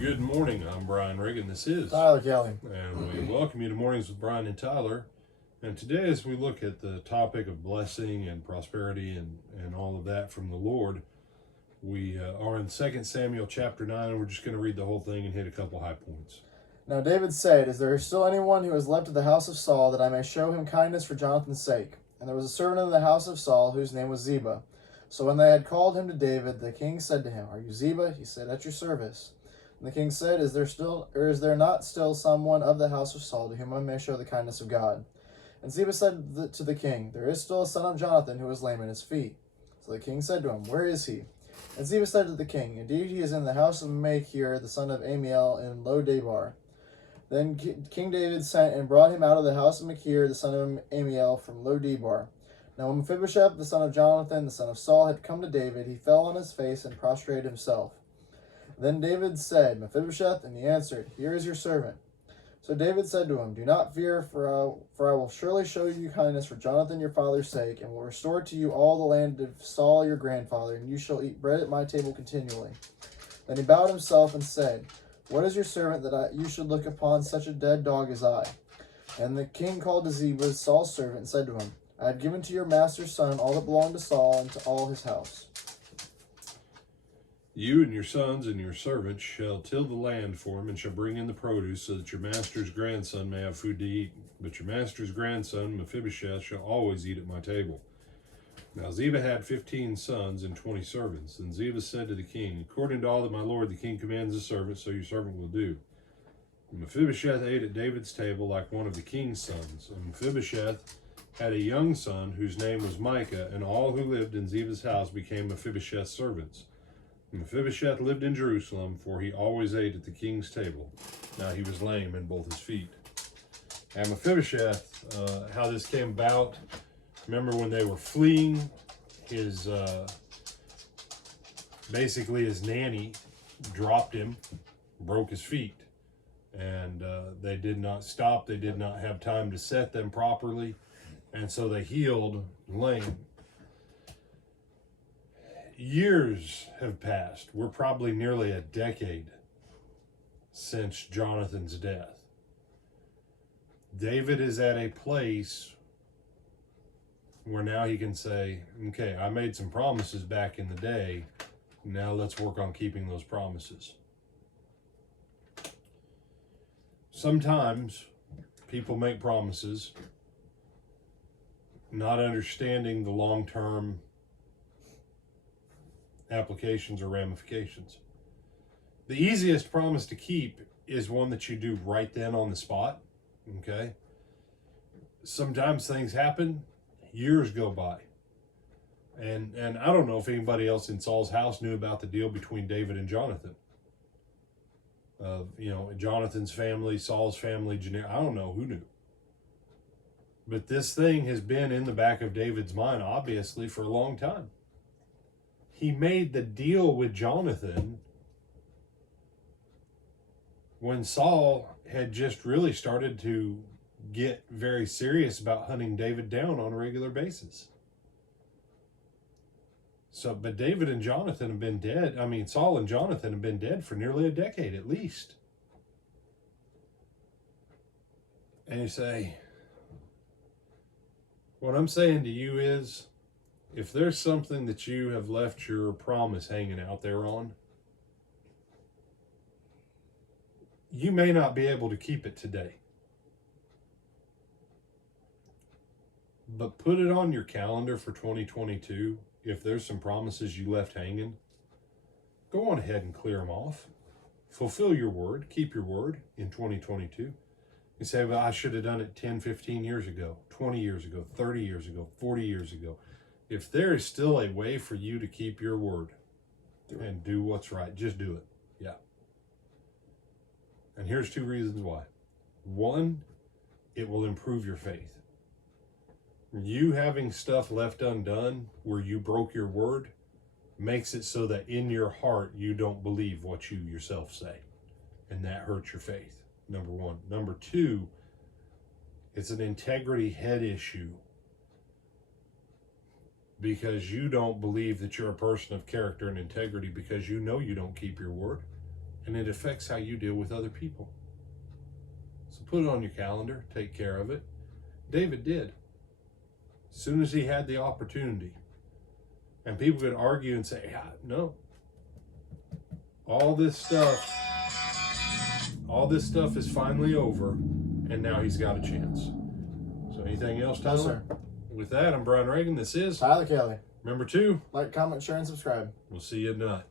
Good morning. I'm Brian Reagan. This is Tyler Kelly. And we welcome you to Mornings with Brian and Tyler. And today, as we look at the topic of blessing and prosperity and all of that from the Lord, we are in 2 Samuel chapter 9, and we're just going to read the whole thing and hit a couple high points. Now David said, "Is there still anyone who is left of the house of Saul, that I may show him kindness for Jonathan's sake?" And there was a servant of the house of Saul, whose name was Ziba. So when they had called him to David, the king said to him, "Are you Ziba?" He said, "At your service." And the king said, "Is there not still someone of the house of Saul to whom I may show the kindness of God?" And Ziba said to the king, "There is still a son of Jonathan who is lame in his feet." So the king said to him, "Where is he?" And Ziba said to the king, "Indeed, he is in the house of Machir, the son of Amiel, in Lo-debar." Then King David sent and brought him out of the house of Machir, the son of Amiel, from Lo-debar. Now when Mephibosheth, the son of Jonathan, the son of Saul, had come to David, he fell on his face and prostrated himself. Then David said, "Mephibosheth," and he answered, "Here is your servant." So David said to him, "Do not fear, for I will surely show you kindness for Jonathan your father's sake, and will restore to you all the land of Saul your grandfather, and you shall eat bread at my table continually." Then he bowed himself and said, "What is your servant that you should look upon such a dead dog as I?" And the king called to Ziba, Saul's servant, and said to him, "I have given to your master's son all that belonged to Saul and to all his house. You and your sons and your servants shall till the land for him, and shall bring in the produce, so that your master's grandson may have food to eat. But your master's grandson, Mephibosheth, shall always eat at my table." Now Ziba had 15 sons and 20 servants. And Ziba said to the king, "According to all that my lord the king commands his servant, so your servant will do." And Mephibosheth ate at David's table like one of the king's sons. And Mephibosheth had a young son whose name was Micah, and all who lived in Ziba's house became Mephibosheth's servants. Mephibosheth lived in Jerusalem, for he always ate at the king's table. Now he was lame in both his feet. And Mephibosheth, how this came about, remember when they were fleeing, his basically his nanny dropped him, broke his feet, and they did not stop. They did not have time to set them properly, and so they healed lame. Years have passed. We're probably nearly a decade since Jonathan's death. David is at a place where now he can say, "Okay, I made some promises back in the day. Now let's work on keeping those promises." Sometimes people make promises not understanding the long-term applications or ramifications. The easiest promise to keep is one that you do right then on the spot. Okay? Sometimes things happen, years go by. And I don't know if anybody else in Saul's house knew about the deal between David and Jonathan. Jonathan's family, Saul's family, I don't know who knew. But this thing has been in the back of David's mind, obviously, for a long time. He made the deal with Jonathan when Saul had just really started to get very serious about hunting David down on a regular basis. But David and Jonathan have been dead. Saul and Jonathan have been dead for nearly a decade at least. And you say, what I'm saying to you is, if there's something that you have left your promise hanging out there on, you may not be able to keep it today. But put it on your calendar for 2022. If there's some promises you left hanging, go on ahead and clear them off. Fulfill your word. Keep your word in 2022. You say, "Well, I should have done it 10, 15 years ago, 20 years ago, 30 years ago, 40 years ago." If there is still a way for you to keep your word and do what's right, just do it. Yeah. And here's 2 reasons why. One, it will improve your faith. You having stuff left undone where you broke your word makes it so that in your heart you don't believe what you yourself say. And that hurts your faith, number one. Number two, it's an integrity head issue. Because you don't believe that you're a person of character and integrity, because you know you don't keep your word. and it affects how you deal with other people. So put it on your calendar, take care of it. David did. As soon as he had the opportunity. And people could argue and say, no. All this stuff is finally over, and now he's got a chance. So anything else, Tyler? No, sir. With that, I'm Brian Reagan. This is Tyler Kelly. Remember to Like, comment, share, and subscribe. We'll see you tonight.